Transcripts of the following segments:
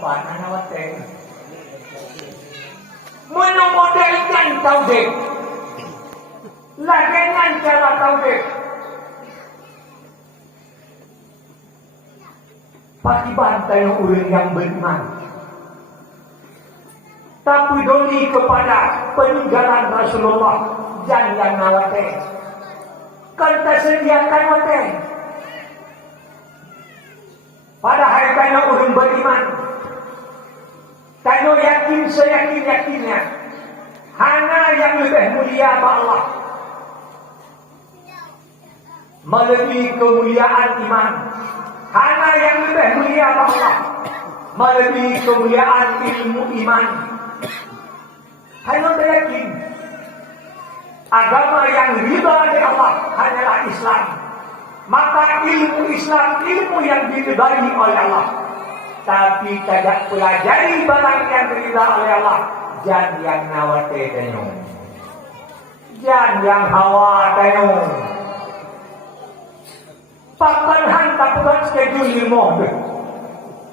tempat anak wateng. Menomodalkan tauhid. Lagian cara tauhid. Pasti bantai orang yang beriman. Tapi doni kepada peninggalan Rasulullah jangan nawateng. Kan tersediakan wateng. Padahal kalau orang beriman, kalau yakin seyakin-yakinnya, hanya yang lebih mulia Allah, melebihi kemuliaan iman. Hanya yang lebih mulia Allah, melebihi kemuliaan ilmu iman. Hanya yakin, agama yang ridha dari Allah hanyalah Islam. Maka ilmu Islam, ilmu yang diridai oleh Allah. Tapi tidak pelajari barang yang diridai oleh Allah. Jangan yang nawate tenung. Jangan yang hawa tenung. Papanhan tak buat schedule ilmu.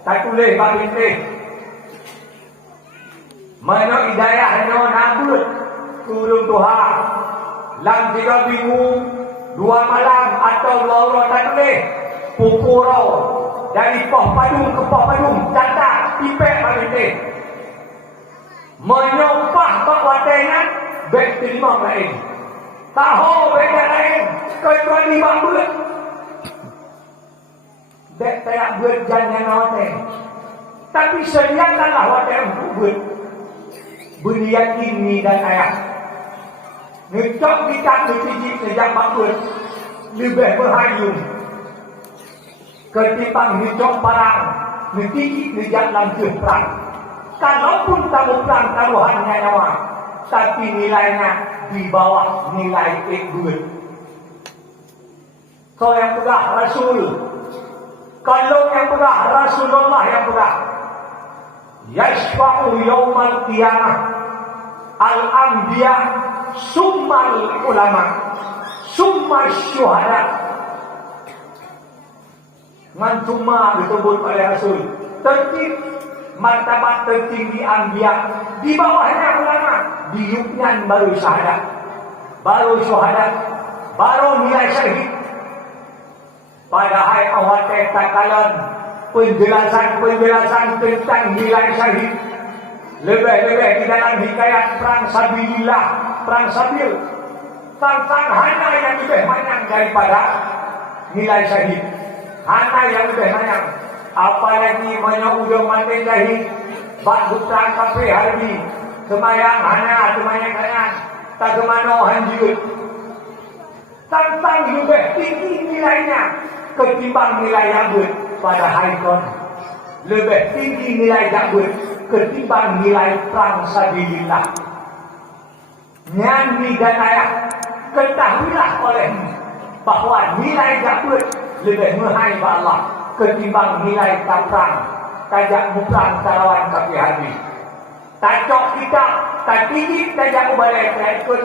Tak boleh bagi ini. Mana hidayah no nabut turun Tuhan. Lam 3 minggu 2 malam atau loro tak boleh pukul dari poh padung ke poh padung catat pipek bagi ini. Menyopah bakwatengan baik terima lain. Tahu beda lain kecuali bambut. Baik tak buat jangan wateng. Tapi sediakanlah wateng buat. Beryakin ni dan ayah. Ngecok kita ngecicik sejak bambut. Lebih berhayung. Ketimbang ngecok parang. Ngecicik sejak lanjut perang. Kalaupun kamu perang taruhannya nyawa. Tapi nilainya di bawah nilai duit. Kau yang pegang Rasul. Kalau yang pegang Rasulullah yang pegang. Yashfa'u yawmal qiyamah al-anbiya summal ulama summal syuhada. Mancuma disebut oleh Rasul. Tertib martabat tertinggi anbiya. Di bawahnya ulama. Di yuknan baru syahadat. Baru syuhadat. Baru nilai syahid. Padahal awak katakan penjelasan tentang nilai syahid lebih-lebih di dalam hikayat perang sabilillah, perang sabil tentang hanya yang lebih banyak daripada nilai syahid. Hanya yang lebih banyak. Apalagi menyudah mati syahid bak perang kafir hari semayang hanya semayang kanan tak kemana hanjut. Tentang lebih tinggi nilainya ketimbang nilai yang pada haikon. Lebih tinggi nilai yang ketimbang nilai perang sabilillah. Nyandi dan ayah ketahuilah olehmu bahawa nilai yang lebih mahal pada Allah ketimbang nilai perang kajak perang kalawan kaki habis. Tajok kita tak tinggi kajak ubalik ikut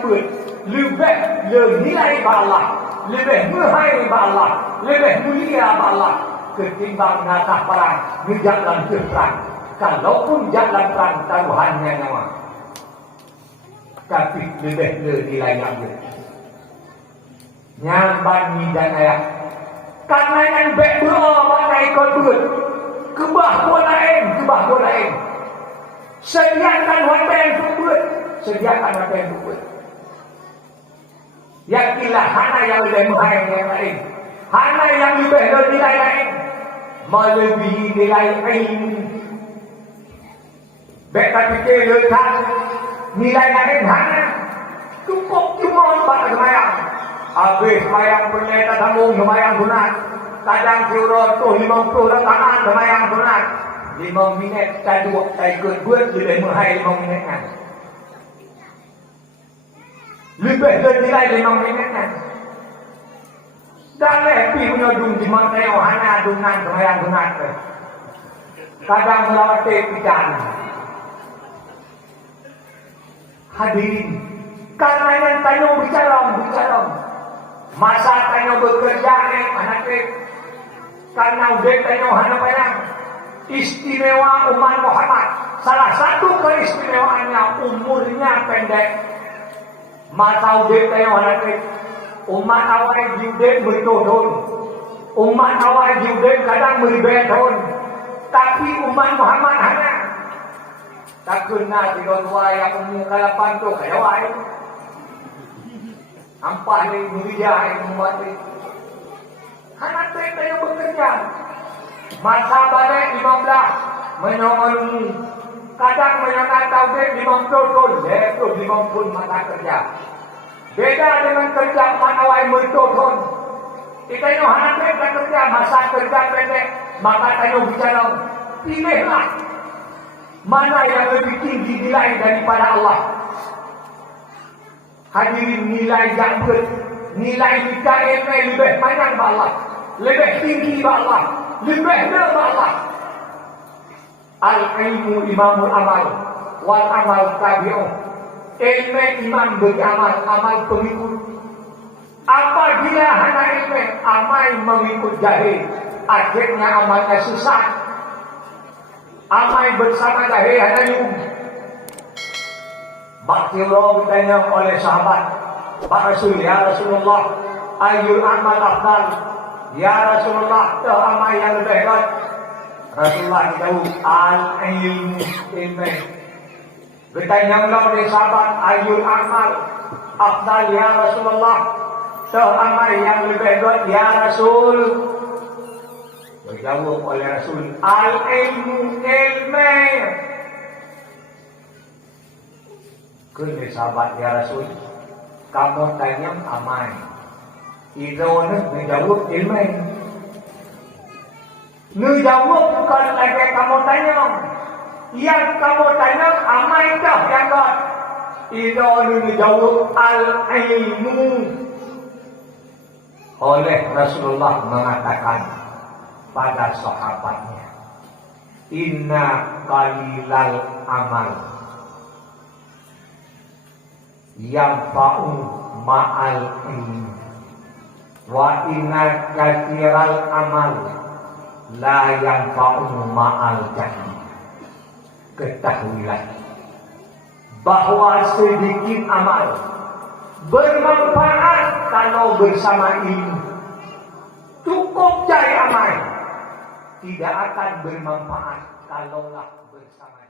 lebih nilai pada Allah, lebih mahal pada Allah, lebih mulia pada Allah ketimbang natah perang di jalan perang. Kalaupun jalan perang taruhannya nyawa, tapi lebih nilai yang nyamban ni dan ayah. Karena yang berdoa pakai kodut kebah pun lain. Sediakan hotel yang kubut, sediakan hotel yang kubut. Yakinlah hana yang lebih mahal yang lain. Hana yang lebih nilai lain. Melebihi nilai ilmu. Baik fikir letak nilai lain hana. Cukup cuma pada semayang. Habis semayang punya tak sambung semayang sunat. Kadang curut tu 50 tangan semayang sunat. 5 minit tak dua tak ikut buat lebih mahal 5 minit kan. Lebih nilai 5 minit kan. Dan happy punya dung di mana hanya dungan semayang sunat. Kadang melawati pijan. Hadirin, karena yang tanya bicara. Masa tanya bekerja anak karena udah tanya hanya bayang. istimewa umat Muhammad. Salah satu keistimewaannya umurnya pendek. Mata udip kayak orang umat awal judek bertodon. Umat awal judek kadang beribadon. Tapi umat Muhammad hanya tak kena dua yang umur kalapan tu kayak wae. Ampah ni mulia yang membuat ni. Anak mereka yang bekerja. Masa balik 15 menyongon. Kadang menyongon tauhid 50 tahun. Itu 50 masa kerja. Beda dengan kerja manawai bertahun. Kita yang anak mereka kerja masa kerja pendek. Maka tanya bicara. Pilihlah. Mana yang lebih tinggi nilai daripada Allah. Hadirin nilai yang nilai kita ini lebih banyak Allah, lebih tinggi Allah, lebih benar Allah. Al-ilmu imamul amal, wal amal tabi'un. Ilmu imam beramal, amal pengikut. Apabila hanya ilmu amal mengikut jahil, akhirnya amalnya susah. Amal bersama jahil hanya yum. Rasulullah bertanya oleh sahabat Pak Rasul, ya Rasulullah, ayyul amal afdal? Ya Rasulullah, amal yang lebih baik. Rasulullah beritahu, al-ilmu ilmu. Bertanya oleh sahabat, ayyul amal afdal? Ya Rasulullah, amal yang lebih baik. Ya Rasul, berjawab oleh Rasul, al-ilmu ilmu. Kena sahabat, ya Rasul, kamu tanya amal. Itu menjawab ilmu. Menjawab bukan lagi kamu tanya. Yang kamu tanya amal dah yang kat. Itu menjawab al-ilmu. Oleh Rasulullah mengatakan pada sahabatnya, inna qalilal amal yang fa'u ma'al ilmi wa inna kathiral amal la yang fa'u ma'al jahil. Ketahuilah bahwa sedikit amal bermanfaat kalau bersama ilmu. Cukup cari amal tidak akan bermanfaat kalaulah bersama